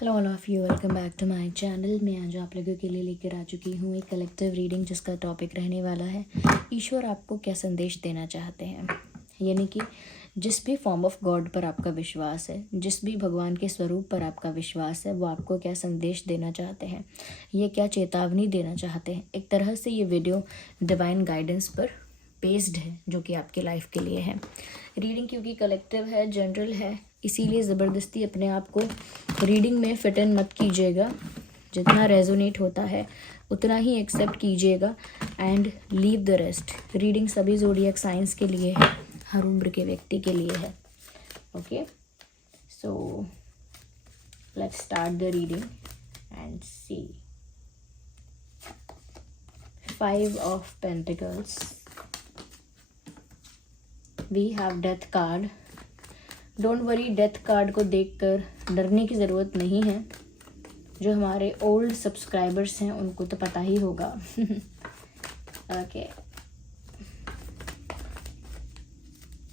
Hello all of you, welcome back to my channel. मैं आज आप लोगों के लिए लेकर आ चुकी हूँ एक कलेक्टिव रीडिंग जिसका टॉपिक रहने वाला है ईश्वर आपको क्या संदेश देना चाहते हैं। यानी कि जिस भी फॉर्म ऑफ गॉड पर आपका विश्वास है, जिस भी भगवान के स्वरूप पर आपका विश्वास है, वो आपको क्या संदेश देना चाहते हैं, ये क्या चेतावनी देना चाहते हैं। एक तरह से ये वीडियो डिवाइन गाइडेंस पर बेस्ड है जो कि आपकी लाइफ के लिए है। रीडिंग क्योंकि कलेक्टिव है, जनरल है, इसीलिए ज़बरदस्ती अपने आप को रीडिंग में फिट इन मत कीजिएगा। जितना रेजोनेट होता है उतना ही एक्सेप्ट कीजिएगा and leave the rest. Reading सभी ज़ोडिएक साइंस के लिए है, हर उम्र के व्यक्ति के लिए है। Okay, so let's start the reading and see. 5 of pentacles, we have death card. Don't worry, death card को देखकर डरने की ज़रूरत नहीं है। जो हमारे ओल्ड सब्सक्राइबर्स हैं उनको तो पता ही होगा। Okay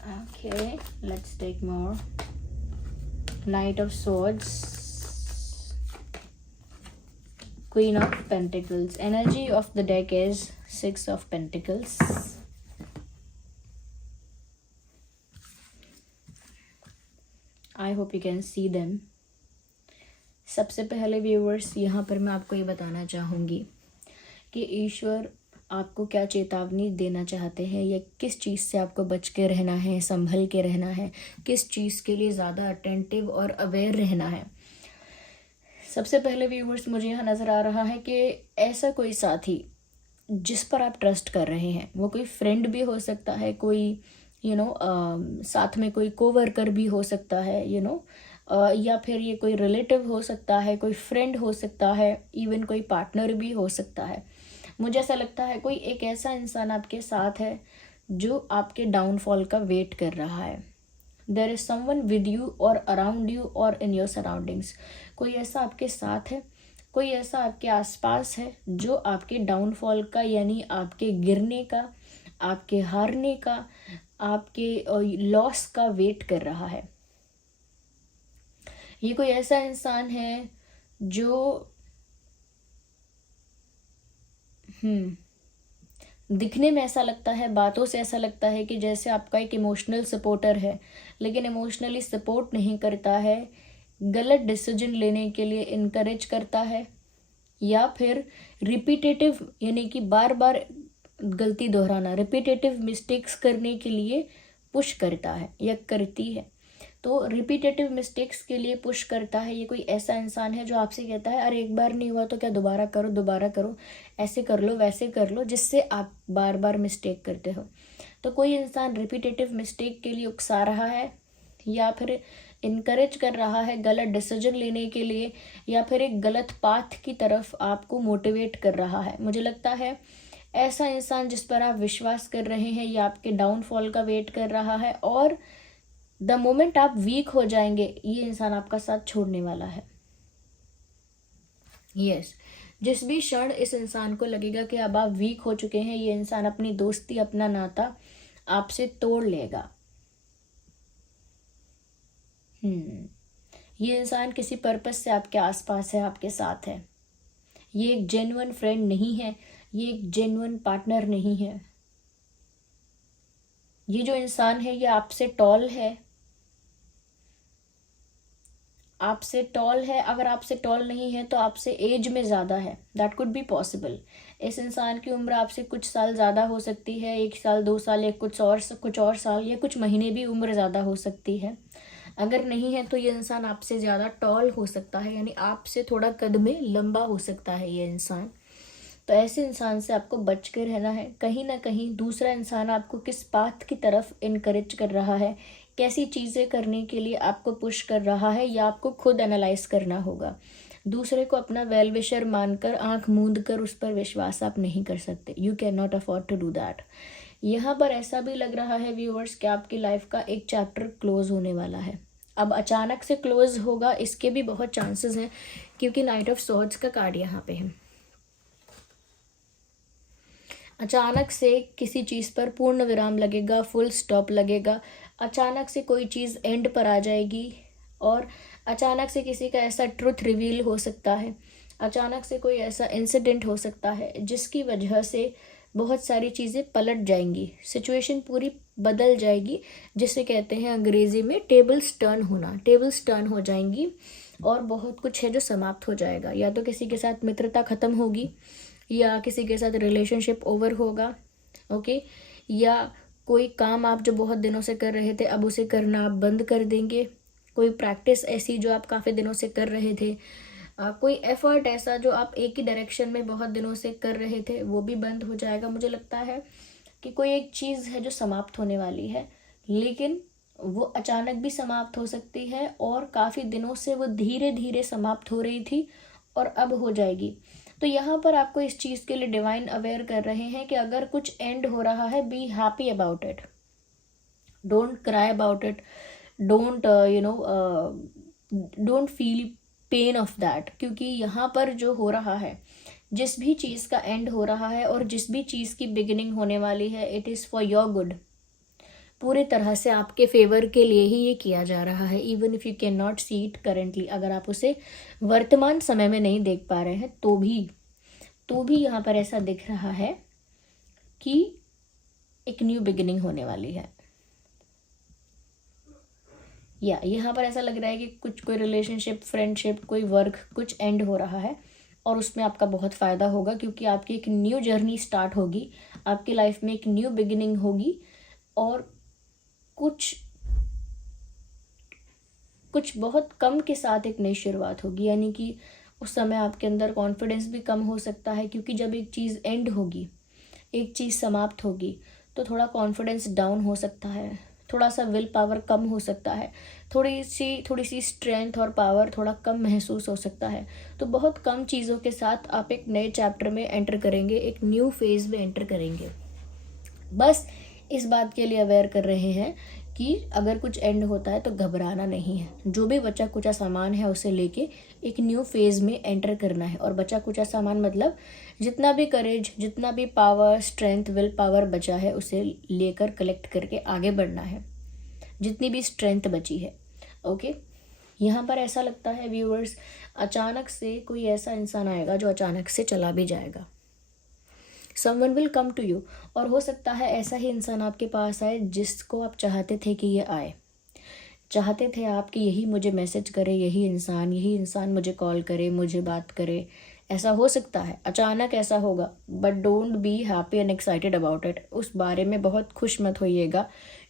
okay, let's take more. Knight of swords, queen of pentacles. Energy of the deck is 6 of pentacles. I hope you can see them. सबसे पहले व्यूवर्स, यहाँ पर मैं आपको ये बताना चाहूँगी कि ईश्वर आपको क्या चेतावनी देना चाहते हैं या किस चीज़ से आपको बच के रहना है, संभल के रहना है, किस चीज़ के लिए ज़्यादा अटेंटिव और अवेयर रहना है। सबसे पहले व्यूवर्स, मुझे यहाँ नज़र आ रहा है कि ऐसा कोई साथी जिस पर आप ट्रस्ट कर रहे हैं, वो कोई फ्रेंड भी हो सकता है, कोई साथ में कोई कोवर्कर भी हो सकता है, या फिर ये कोई रिलेटिव हो सकता है, कोई फ्रेंड हो सकता है, इवन कोई पार्टनर भी हो सकता है। मुझे ऐसा लगता है कोई एक ऐसा इंसान आपके साथ है जो आपके डाउनफॉल का वेट कर रहा है। There is someone with you or around you or in your surroundings. कोई ऐसा आपके साथ है, कोई ऐसा आपके आसपास है जो आपके डाउनफॉल का, यानी आपके गिरने का, आपके हारने का, आपके लॉस का वेट कर रहा है। ये कोई ऐसा इंसान है जो दिखने में ऐसा लगता है, बातों से ऐसा लगता है कि जैसे आपका एक इमोशनल सपोर्टर है, लेकिन इमोशनली सपोर्ट नहीं करता है, गलत डिसीजन लेने के लिए इनकरेज करता है, या फिर रिपीटेटिव यानी कि बार बार गलती दोहराना, रिपीटेटिव मिस्टेक्स करने के लिए पुश करता है या करती है। तो रिपीटेटिव मिस्टेक्स के लिए पुश करता है। ये कोई ऐसा इंसान है जो आपसे कहता है अरे एक बार नहीं हुआ तो क्या दोबारा करो, दोबारा करो, ऐसे कर लो, वैसे कर लो, जिससे आप बार बार मिस्टेक करते हो। तो कोई इंसान रिपीटेटिव मिस्टेक के लिए उकसा रहा है, या फिर इनकरेज कर रहा है गलत डिसीजन लेने के लिए, या फिर एक गलत पाथ की तरफ आपको मोटिवेट कर रहा है। मुझे लगता है ऐसा इंसान जिस पर आप विश्वास कर रहे हैं या आपके डाउनफॉल का वेट कर रहा है, और द मोमेंट आप वीक हो जाएंगे ये इंसान आपका साथ छोड़ने वाला है। यस, जिस भी क्षण इस इंसान को लगेगा कि अब आप वीक हो चुके हैं, ये इंसान अपनी दोस्ती, अपना नाता आपसे तोड़ लेगा। ये इंसान किसी पर्पस से आपके आसपास है, आपके साथ है। ये एक जेन्युइन फ्रेंड नहीं है, ये एक जेन्युइन पार्टनर नहीं है। ये जो इंसान है ये आपसे टॉल है, आपसे टॉल है। अगर आपसे टॉल नहीं है तो आपसे एज में ज़्यादा है, दैट कुड बी पॉसिबल। इस इंसान की उम्र आपसे कुछ साल ज़्यादा हो सकती है, 1 साल, 2 साल, या कुछ और साल, या कुछ महीने भी उम्र ज़्यादा हो सकती है। अगर नहीं है तो ये इंसान आपसे ज़्यादा टॉल हो सकता है, यानी आपसे थोड़ा कद में लंबा हो सकता है ये इंसान। तो ऐसे इंसान से आपको बच के रहना है। कहीं ना कहीं दूसरा इंसान आपको किस पाथ की तरफ इनकरेज कर रहा है, कैसी चीज़ें करने के लिए आपको पुश कर रहा है, या आपको खुद एनालाइज करना होगा। दूसरे को अपना वेल विशर मानकर, आंख मूंद कर उस पर विश्वास आप नहीं कर सकते। You can not afford to do that. यहाँ पर ऐसा भी लग रहा है व्यूअर्स कि आपकी लाइफ का एक चैप्टर क्लोज होने वाला है। अब अचानक से क्लोज होगा इसके भी बहुत चांसेस हैं, क्योंकि नाइट ऑफ सॉर्ड्स का कार्ड यहाँ पे है। अचानक से किसी चीज़ पर पूर्ण विराम लगेगा, फुल स्टॉप लगेगा। अचानक से कोई चीज़ एंड पर आ जाएगी और अचानक से किसी का ऐसा ट्रुथ रिवील हो सकता है, अचानक से कोई ऐसा इंसिडेंट हो सकता है जिसकी वजह से बहुत सारी चीज़ें पलट जाएंगी, सिचुएशन पूरी बदल जाएगी, जिसे कहते हैं अंग्रेजी में टेबल्स टर्न होना। टेबल्स टर्न हो जाएंगी और बहुत कुछ है जो समाप्त हो जाएगा। या तो किसी के साथ मित्रता ख़त्म होगी, या किसी के साथ रिलेशनशिप ओवर होगा, ओके, या कोई काम आप जो बहुत दिनों से कर रहे थे अब उसे करना आप बंद कर देंगे। कोई प्रैक्टिस ऐसी जो आप काफ़ी दिनों से कर रहे थे, कोई एफर्ट ऐसा जो आप एक ही डायरेक्शन में बहुत दिनों से कर रहे थे, वो भी बंद हो जाएगा। मुझे लगता है कि कोई एक चीज़ है जो समाप्त होने वाली है, लेकिन वो अचानक भी समाप्त हो सकती है और काफ़ी दिनों से वो धीरे धीरे समाप्त हो रही थी और अब हो जाएगी। तो यहाँ पर आपको इस चीज़ के लिए डिवाइन अवेयर कर रहे हैं कि अगर कुछ एंड हो रहा है, be happy about it, don't cry about it, don't don't feel pain of that. क्योंकि यहाँ पर जो हो रहा है, जिस भी चीज़ का एंड हो रहा है और जिस भी चीज़ की बिगिनिंग होने वाली है, it is for your good, पूरी तरह से आपके फेवर के लिए ही ये किया जा रहा है। Even if you can not see it currently, अगर आप उसे वर्तमान समय में नहीं देख पा रहे हैं तो भी यहाँ पर ऐसा दिख रहा है कि एक न्यू बिगिनिंग होने वाली है। या यहाँ पर ऐसा लग रहा है कि कुछ कोई रिलेशनशिप, फ्रेंडशिप, कोई वर्क, कुछ एंड हो रहा है और उसमें आपका बहुत फ़ायदा होगा, क्योंकि आपकी एक न्यू जर्नी स्टार्ट होगी, आपकी लाइफ में एक न्यू बिगिनिंग होगी और कुछ बहुत कम के साथ एक नई शुरुआत होगी। यानी कि उस समय आपके अंदर कॉन्फिडेंस भी कम हो सकता है, क्योंकि जब एक चीज़ एंड होगी, एक चीज़ समाप्त होगी, तो थोड़ा कॉन्फिडेंस डाउन हो सकता है, थोड़ा सा विल पावर कम हो सकता है, थोड़ी सी स्ट्रेंथ और पावर थोड़ा कम महसूस हो सकता है। तो बहुत कम चीज़ों के साथ आप एक नए चैप्टर में एंटर करेंगे, एक न्यू फेज़ में एंटर करेंगे। बस इस बात के लिए अवेयर कर रहे हैं कि अगर कुछ एंड होता है तो घबराना नहीं है। जो भी बचा कुचा सामान है उसे लेके एक न्यू फेज़ में एंटर करना है। और बचा कुचा सामान मतलब जितना भी करेज, जितना भी पावर, स्ट्रेंथ, विल पावर बचा है उसे लेकर कलेक्ट करके आगे बढ़ना है, जितनी भी स्ट्रेंथ बची है। ओके, यहाँ पर ऐसा लगता है व्यूअर्स, अचानक से कोई ऐसा इंसान आएगा जो अचानक से चला भी जाएगा। Someone will come to you, और हो सकता है ऐसा ही इंसान आपके पास आए जिसको आप चाहते थे कि ये आए, चाहते थे आप कि यही मुझे मैसेज करे, यही इंसान मुझे कॉल करे, मुझे बात करे। ऐसा हो सकता है, अचानक ऐसा होगा, but don't be happy and excited about it. उस बारे में बहुत खुश मत होइएगा,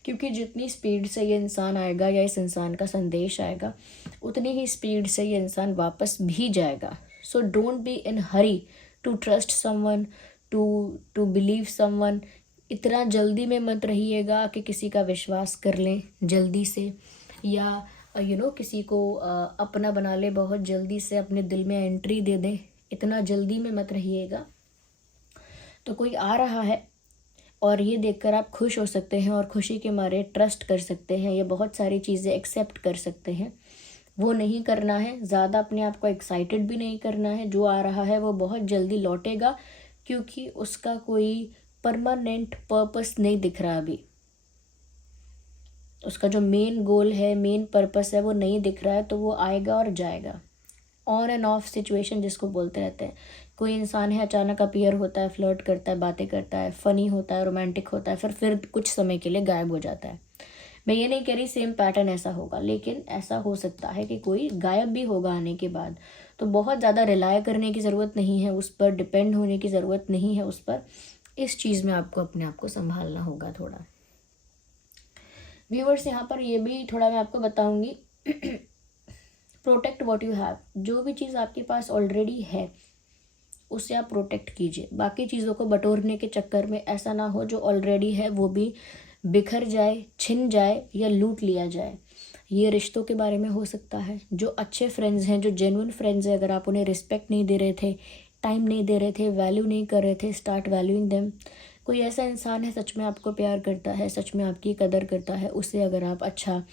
क्योंकि जितनी स्पीड से ये इंसान आएगा या इस इंसान का संदेश आएगा, उतनी ही स्पीड से ये इंसान वापस भी जाएगा। So don't be in hurry to trust someone, to believe someone. इतना जल्दी में मत रहिएगा कि किसी का विश्वास कर लें जल्दी से, या किसी को अपना बना ले बहुत जल्दी से, अपने दिल में एंट्री दे दें। इतना जल्दी में मत रहिएगा। तो कोई आ रहा है और ये देखकर आप खुश हो सकते हैं और खुशी के मारे ट्रस्ट कर सकते हैं, ये बहुत सारी चीज़ें एक्सेप्ट कर सकते हैं। वो नहीं करना है, ज़्यादा अपने आप को एक्साइटेड भी नहीं करना है। जो आ रहा है वो बहुत जल्दी लौटेगा, क्योंकि उसका कोई परमानेंट पर्पस नहीं दिख रहा अभी। उसका जो मेन गोल है, मेन पर्पस है, वो नहीं दिख रहा है, तो वो आएगा और जाएगा। ऑन एंड ऑफ सिचुएशन जिसको बोलते रहते हैं। कोई इंसान है, अचानक अपीयर होता है, फ्लर्ट करता है, बातें करता है, फ़नी होता है, रोमांटिक होता है, फिर कुछ समय के लिए गायब हो जाता है। मैं ये नहीं कह रही सेम पैटर्न ऐसा होगा, लेकिन ऐसा हो सकता है कि कोई गायब भी होगा आने के बाद। तो बहुत ज़्यादा रिलाय करने की ज़रूरत नहीं है उस पर, डिपेंड होने की ज़रूरत नहीं है उस पर। इस चीज़ में आपको अपने आप को संभालना होगा थोड़ा। व्यूअर्स, यहाँ पर ये भी थोड़ा मैं आपको बताऊंगी, प्रोटेक्ट व्हाट यू हैव। जो भी चीज़ आपके पास ऑलरेडी है उससे आप प्रोटेक्ट कीजिए। बाकी चीज़ों को बटोरने के चक्कर में ऐसा ना हो जो ऑलरेडी है वो भी बिखर जाए, छिन जाए या लूट लिया जाए। ये रिश्तों के बारे में हो सकता है। जो अच्छे फ्रेंड्स हैं, जो जेन्युइन फ्रेंड्स हैं, अगर आप उन्हें रिस्पेक्ट नहीं दे रहे थे, टाइम नहीं दे रहे थे, वैल्यू नहीं कर रहे थे, स्टार्ट वैल्यूइंग देम। कोई ऐसा इंसान है सच में आपको प्यार करता है, सच में आपकी कदर करता है, उसे अगर आप अच्छा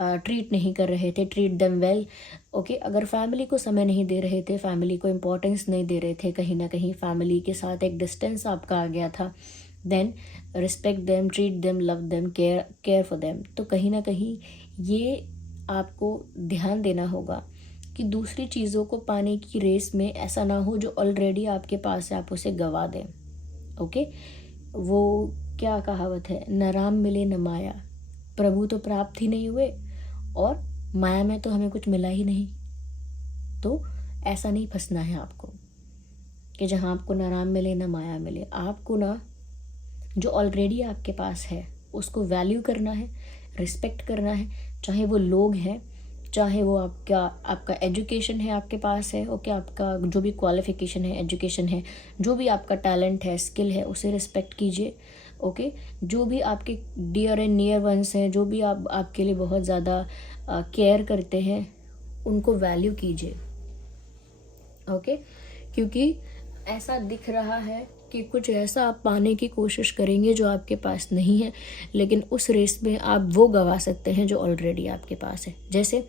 ट्रीट नहीं कर रहे थे, ट्रीट देम वेल। ओके, अगर फैमिली को समय नहीं दे रहे थे, फैमिली को इम्पोर्टेंस नहीं दे रहे थे, कहीं ना कहीं फैमिली के साथ एक डिस्टेंस आपका आ गया था, then respect them, treat them, love them, care for them. तो कहीं ना कहीं ये आपको ध्यान देना होगा कि दूसरी चीज़ों को पाने की रेस में ऐसा ना हो जो ऑलरेडी आपके पास है आप उसे गवा दें। ओके, वो क्या कहावत है, न राम मिले न माया, प्रभु तो प्राप्त ही नहीं हुए और माया में तो हमें कुछ मिला ही नहीं। तो ऐसा नहीं फंसना है आपको कि जहाँ आपको न राम मिले न माया मिले। आपको ना जो ऑलरेडी आपके पास है उसको वैल्यू करना है, रिस्पेक्ट करना है, चाहे वो लोग हैं, चाहे वो आपका एजुकेशन है आपके पास है, ओके, आपका जो भी क्वालिफिकेशन है, एजुकेशन है, जो भी आपका टैलेंट है, स्किल है, उसे रिस्पेक्ट कीजिए। ओके, जो भी आपके डियर एंड नियर वंस हैं, जो भी आपके लिए बहुत ज़्यादा केयर करते हैं, उनको वैल्यू कीजिए। ओके, क्योंकि ऐसा दिख रहा है कि कुछ ऐसा आप पाने की कोशिश करेंगे जो आपके पास नहीं है, लेकिन उस रेस में आप वो गवा सकते हैं जो ऑलरेडी आपके पास है। जैसे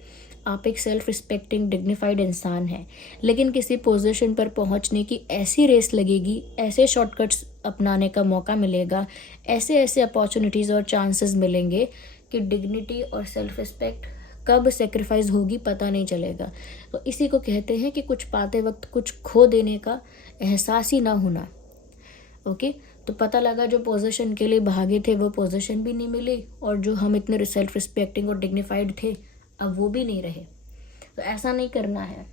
आप एक सेल्फ रिस्पेक्टिंग डिग्निफाइड इंसान हैं, लेकिन किसी पोजीशन पर पहुंचने की ऐसी रेस लगेगी, ऐसे शॉर्टकट्स अपनाने का मौका मिलेगा, ऐसे ऐसे अपॉर्चुनिटीज़ और चांसेस मिलेंगे कि डिग्निटी और सेल्फ रिस्पेक्ट कब सेक्रीफाइस होगी पता नहीं चलेगा। तो इसी को कहते हैं कि कुछ पाते वक्त कुछ खो देने का एहसास ही ना होना। ओके, तो पता लगा जो पोजीशन के लिए भागे थे वो पोजीशन भी नहीं मिली, और जो हम इतने सेल्फ रिस्पेक्टिंग और डिग्निफाइड थे अब वो भी नहीं रहे। तो ऐसा नहीं करना है।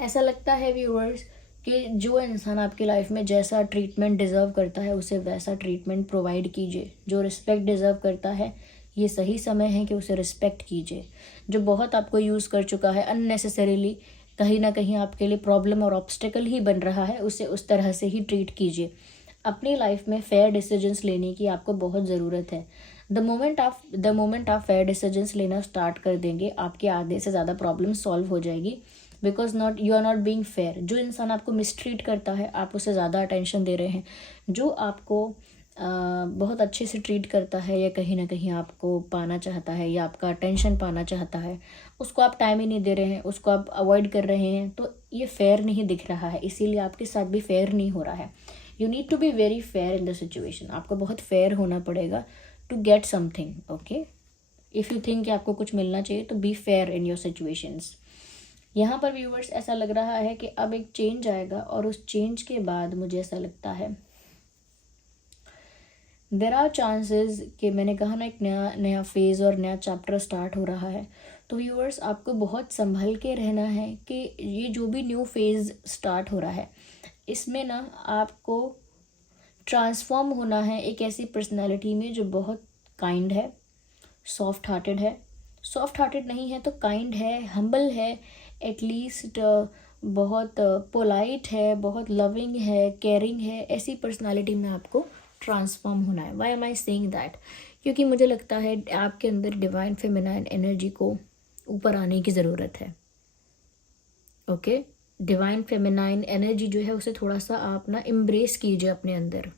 ऐसा लगता है व्यूअर्स कि जो इंसान आपकी लाइफ में जैसा ट्रीटमेंट डिज़र्व करता है उसे वैसा ट्रीटमेंट प्रोवाइड कीजिए। जो रिस्पेक्ट डिज़र्व करता है ये सही समय है कि उसे रिस्पेक्ट कीजिए। जो बहुत आपको यूज़ कर चुका है अननेसेसरीली, कहीं ना कहीं आपके लिए प्रॉब्लम और ऑब्स्टेकल ही बन रहा है, उसे उस तरह से ही ट्रीट कीजिए। अपनी लाइफ में फेयर डिसीजंस लेने की आपको बहुत ज़रूरत है। द मोमेंट आप फेयर डिसीजंस लेना स्टार्ट कर देंगे, आपके आधे से ज़्यादा प्रॉब्लम सॉल्व हो जाएगी। Because you are not being fair. जो इंसान आपको मिसट्रीट करता है आप उसे ज़्यादा अटेंशन दे रहे हैं। जो आपको बहुत अच्छे से ट्रीट करता है या कहीं ना कहीं आपको पाना चाहता है या आपका अटेंशन पाना चाहता है, उसको आप टाइम ही नहीं दे रहे हैं, उसको आप अवॉइड कर रहे हैं, तो ये फेयर नहीं दिख रहा है, इसीलिए आपके साथ भी फेयर नहीं हो रहा है। You need to be very fair in the situation. आपको बहुत फेयर होना पड़ेगा to get something. Okay, if you think कि आपको कुछ मिलना चाहिए तो be fair in your situations. यहाँ पर व्यूवर्स ऐसा लग रहा है कि अब एक चेंज आएगा, और उस चेंज के बाद मुझे ऐसा लगता है देर आर चांसेस कि मैंने कहा ना एक नया फेज़ और नया चैप्टर स्टार्ट हो रहा है। तो व्यूअर्स आपको बहुत संभल के रहना है कि ये जो भी न्यू फेज़ स्टार्ट हो रहा है इसमें ना आपको ट्रांसफॉर्म होना है एक ऐसी पर्सनालिटी में जो बहुत काइंड है, सॉफ्ट हार्टेड है। सॉफ्ट हार्टेड नहीं है तो काइंड है, हम्बल है, एटलीस्ट बहुत पोलाइट है, बहुत लविंग है, केयरिंग है। ऐसी पर्सनालिटी में आपको ट्रांसफॉर्म होना है। Why am I saying that? क्योंकि मुझे लगता है आपके अंदर डिवाइन फेमिनाइन एनर्जी को ऊपर आने की ज़रूरत है। ओके, डिवाइन फेमिनाइन एनर्जी जो है उसे थोड़ा सा आप ना एम्ब्रेस कीजिए अपने अंदर।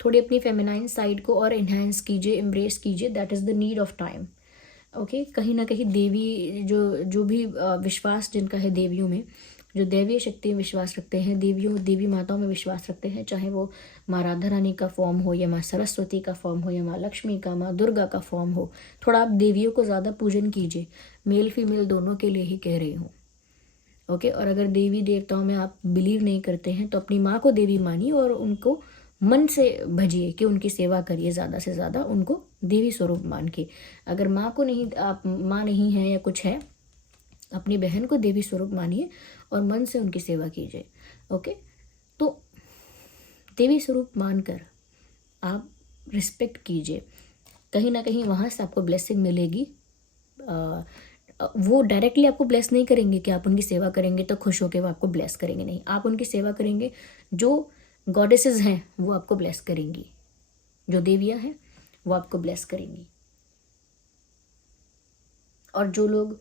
थोड़ी अपनी फेमिनाइन साइड को और इन्हांस कीजिए, एम्ब्रेस कीजिए। That is the need of time. Okay, कहीं ना कहीं देवी जो भी विश्वास जिनका है देवियों में, जो दैवीय शक्ति में विश्वास रखते हैं, देवी माताओं में विश्वास रखते हैं, चाहे वो माँ राधा रानी का फॉर्म हो या माँ सरस्वती का फॉर्म हो या माँ लक्ष्मी का, माँ दुर्गा का फॉर्म हो, थोड़ा आप देवियों को ज़्यादा पूजन कीजिए। मेल फीमेल दोनों के लिए ही कह रही हूँ। ओके, और अगर देवी देवताओं में आप बिलीव नहीं करते हैं तो अपनी माँ को देवी मानिए और उनको मन से भजिए कि उनकी सेवा करिए, ज़्यादा से ज़्यादा उनको देवी स्वरूप मान के। अगर माँ को नहीं, आप माँ नहीं है या कुछ है, अपनी बहन को देवी स्वरूप मानिए और मन से उनकी सेवा कीजिए। ओके, तो देवी स्वरूप मानकर आप रिस्पेक्ट कीजिए। कहीं ना कहीं वहाँ से आपको ब्लेसिंग मिलेगी। वो डायरेक्टली आपको ब्लेस नहीं करेंगे कि आप उनकी सेवा करेंगे तो खुश होकर वो आपको ब्लेस करेंगे, नहीं। आप उनकी सेवा करेंगे, जो गॉडेसेस हैं वो आपको ब्लेस करेंगी, जो देवियाँ हैं वो आपको ब्लेस करेंगी। और जो लोग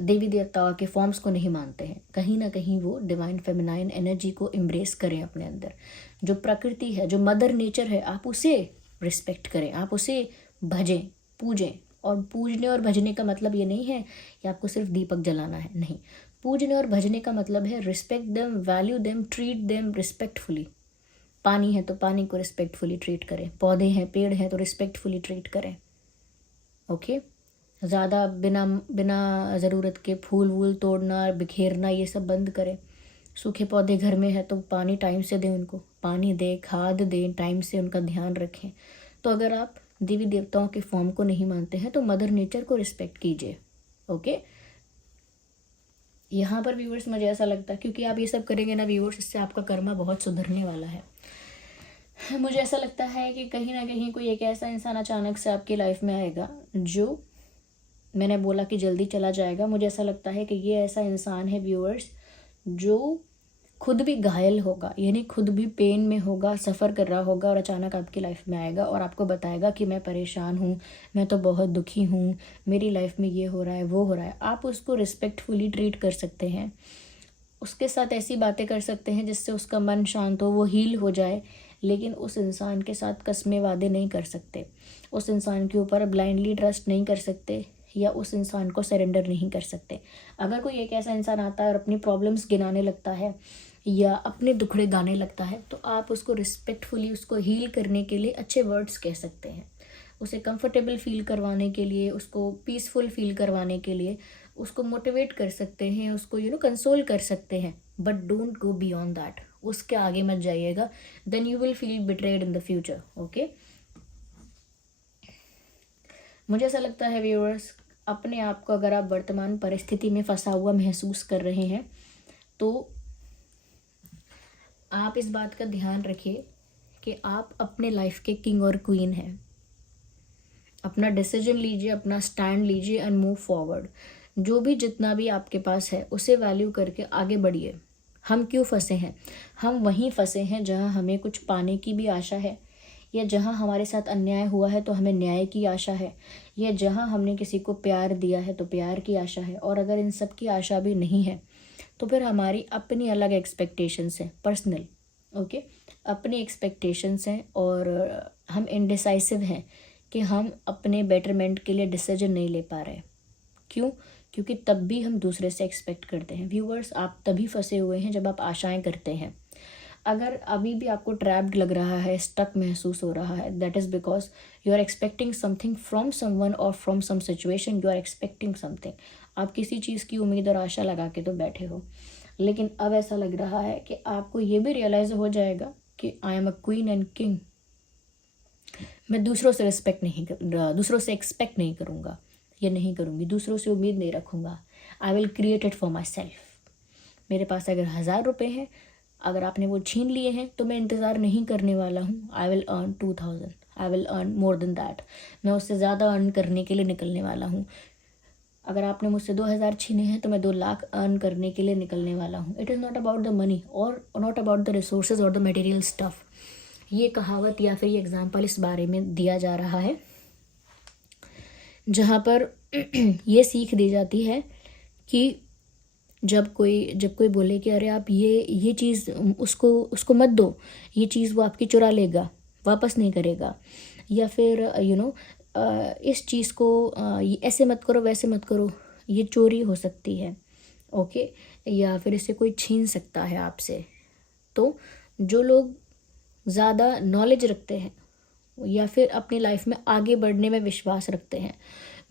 देवी देवताओं के फॉर्म्स को नहीं मानते हैं, कहीं ना कहीं वो डिवाइन फेमिनाइन एनर्जी को एम्ब्रेस करें अपने अंदर। जो प्रकृति है, जो मदर नेचर है, आप उसे रिस्पेक्ट करें, आप उसे भजें, पूजें। और पूजने और भजने का मतलब ये नहीं है कि आपको सिर्फ दीपक जलाना है, नहीं। पूजने और भजने का मतलब है respect them, value them, treat them respectfully. पानी है तो पानी को रिस्पेक्टफुली ट्रीट करें, पौधे हैं, पेड़ हैं तो रिस्पेक्टफुली ट्रीट करें। ओके। ज़्यादा बिना बिना ज़रूरत के फूल वूल तोड़ना, बिखेरना, ये सब बंद करें। सूखे पौधे घर में है तो पानी टाइम से दें, उनको पानी दें, खाद दें, टाइम से उनका ध्यान रखें। तो अगर आप देवी देवताओं के फॉर्म को नहीं मानते हैं तो मदर नेचर को रिस्पेक्ट कीजिए। ओके। यहाँ पर व्यूवर्स मुझे ऐसा लगता है क्योंकि आप ये सब करेंगे ना व्यूवर्स, इससे आपका कर्मा बहुत सुधरने वाला है। मुझे ऐसा लगता है कि कहीं ना कहीं कोई एक ऐसा इंसान अचानक से आपकी लाइफ में आएगा जो मैंने बोला कि जल्दी चला जाएगा। मुझे ऐसा लगता है कि ये ऐसा इंसान है व्यूअर्स जो खुद भी घायल होगा, यानी खुद भी पेन में होगा, सफ़र कर रहा होगा और अचानक आपकी लाइफ में आएगा और आपको बताएगा कि मैं परेशान हूँ, मैं तो बहुत दुखी हूँ, मेरी लाइफ में ये हो रहा है, वो हो रहा है। आप उसको रिस्पेक्टफुली ट्रीट कर सकते हैं, उसके साथ ऐसी बातें कर सकते हैं जिससे उसका मन शांत हो, वो हील हो जाए। लेकिन उस इंसान के साथ कस्में वादे नहीं कर सकते, उस इंसान के ऊपर ब्लाइंडली ट्रस्ट नहीं कर सकते या उस इंसान को सरेंडर नहीं कर सकते। अगर कोई एक ऐसा इंसान आता है और अपनी प्रॉब्लम्स गिनाने लगता है या अपने दुखड़े गाने लगता है तो आप उसको रिस्पेक्टफुली उसको हील करने के लिए अच्छे वर्ड्स कह सकते हैं, उसे कंफर्टेबल फील करवाने के लिए, उसको पीसफुल फील करवाने के लिए उसको मोटिवेट कर सकते हैं, उसको कंसोल कर सकते हैं। But don't go beyond that, उसके आगे मत जाइएगा, then you will feel betrayed in the future. Okay. मुझे ऐसा लगता है व्यूअर्स, अपने आप को अगर आप वर्तमान परिस्थिति में फंसा हुआ महसूस कर रहे हैं तो आप इस बात का ध्यान रखिए कि आप अपने लाइफ के किंग और क्वीन हैं। अपना डिसीजन लीजिए, अपना स्टैंड लीजिए एंड मूव फॉरवर्ड। जो भी जितना भी आपके पास है उसे वैल्यू करके आगे बढ़िए। हम क्यों फंसे हैं? हम वहीं फंसे हैं जहां हमें कुछ पाने की भी आशा है, या जहां हमारे साथ अन्याय हुआ है तो हमें न्याय की आशा है, या जहां हमने किसी को प्यार दिया है तो प्यार की आशा है। और अगर इन सब की आशा भी नहीं है तो फिर हमारी अपनी अलग एक्सपेक्टेशंस हैं, पर्सनल। ओके। अपनी एक्सपेक्टेशंस हैं और हम इनडिसाइसिव हैं कि हम अपने बेटरमेंट के लिए डिसीजन नहीं ले पा रहे। क्यों? क्योंकि तब भी हम दूसरे से एक्सपेक्ट करते हैं। व्यूअर्स, आप तभी फंसे हुए हैं जब आप आशाएं करते हैं। अगर अभी भी आपको ट्रैप्ड लग रहा है, स्टक महसूस हो रहा है, that is because you are expecting something from someone और from some situation. You are expecting something, आप किसी चीज़ की उम्मीद और आशा लगा के तो बैठे हो। लेकिन अब ऐसा लग रहा है कि आपको ये भी रियलाइज़ हो जाएगा कि I am a queen and king. मैं दूसरों से दूसरों से एक्सपेक्ट नहीं करूँगा, ये नहीं करूँगी, दूसरों से उम्मीद नहीं रखूँगा। I will create it for my self. मेरे पास अगर 1000 रुपये हैं, अगर आपने वो छीन लिए हैं तो मैं इंतज़ार नहीं करने वाला हूँ। I will earn 2000, I will earn more than that. मैं उससे ज़्यादा अर्न करने के लिए निकलने वाला हूँ। अगर आपने मुझसे 2000 छीने हैं तो मैं 2 लाख अर्न करने के लिए निकलने वाला हूँ। It is not about the money और नॉट अबाउट द रिसोर्सेज और द मटेरियल स्टफ। ये कहावत या फिर ये एग्जाम्पल इस बारे में दिया जा रहा है जहाँ पर ये सीख दी जाती है कि जब कोई बोले कि अरे आप ये चीज़ उसको मत दो, ये चीज़ वो आपकी चुरा लेगा, वापस नहीं करेगा, या फिर इस चीज़ को ऐसे मत करो, वैसे मत करो, ये चोरी हो सकती है। ओके। या फिर इसे कोई छीन सकता है आपसे। तो जो लोग ज़्यादा नॉलेज रखते हैं या फिर अपनी लाइफ में आगे बढ़ने में विश्वास रखते हैं,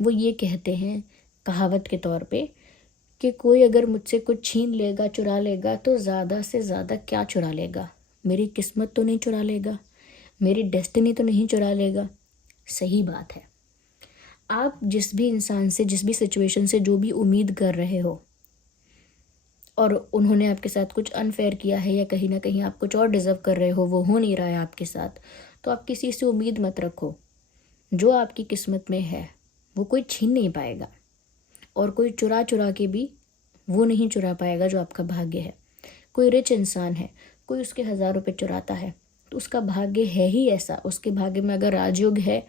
वो ये कहते हैं कहावत के तौर पे कि कोई अगर मुझसे कुछ छीन लेगा, चुरा लेगा तो ज़्यादा से ज़्यादा क्या चुरा लेगा? मेरी किस्मत तो नहीं चुरा लेगा, मेरी डेस्टिनी तो नहीं चुरा लेगा। सही बात है। आप जिस भी इंसान से, जिस भी सिचुएशन से जो भी उम्मीद कर रहे हो और उन्होंने आपके साथ कुछ अनफेयर किया है या कहीं ना कहीं आप कुछ और डिज़र्व कर रहे हो, वो हो नहीं रहा है आपके साथ, तो आप किसी से उम्मीद मत रखो। जो आपकी किस्मत में है वो कोई छीन नहीं पाएगा और कोई चुरा के भी वो नहीं चुरा पाएगा जो आपका भाग्य है। कोई रिच इंसान है, कोई उसके 1000 रुपये चुराता है तो उसका भाग्य है ही ऐसा। उसके भाग्य में अगर राजयोग है,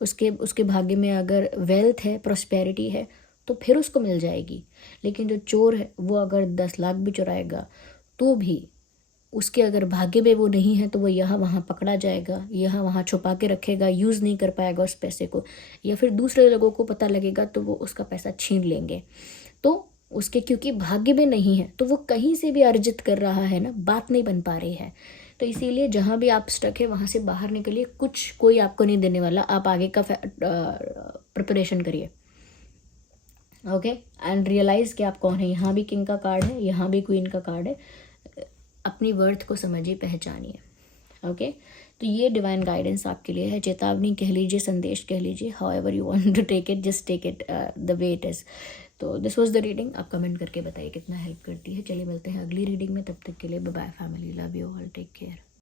उसके भाग्य में अगर वेल्थ है, प्रॉस्पेरिटी है, तो फिर उसको मिल जाएगी। लेकिन जो चोर है वो अगर 10 लाख भी चुराएगा तो भी उसके अगर भाग्य में वो नहीं है तो वो यहाँ वहाँ पकड़ा जाएगा, यहाँ वहाँ छुपा के रखेगा, यूज़ नहीं कर पाएगा उस पैसे को, या फिर दूसरे लोगों को पता लगेगा तो वो उसका पैसा छीन लेंगे। तो उसके क्योंकि भाग्य में नहीं है तो वो कहीं से भी अर्जित कर रहा है ना, बात नहीं बन पा रही है। तो इसीलिए जहाँ भी आप स्टक है वहाँ से बाहर निकलिए, कुछ कोई आपको नहीं देने वाला, आप आगे का प्रिपरेशन करिए। ओके, एंड रियलाइज़ कि आप कौन है। यहाँ भी किंग का कार्ड है, यहाँ भी क्वीन का कार्ड है। अपनी वर्थ को समझिए, पहचानिए। ओके, तो ये डिवाइन गाइडेंस आपके लिए है, चेतावनी कह लीजिए, संदेश कह लीजिए, however you want to take it, just take it the way it is. तो दिस वॉज द रीडिंग। आप कमेंट करके बताइए कितना हेल्प करती है। चलिए मिलते हैं अगली रीडिंग में, तब तक के लिए bye bye family, love you all, take care.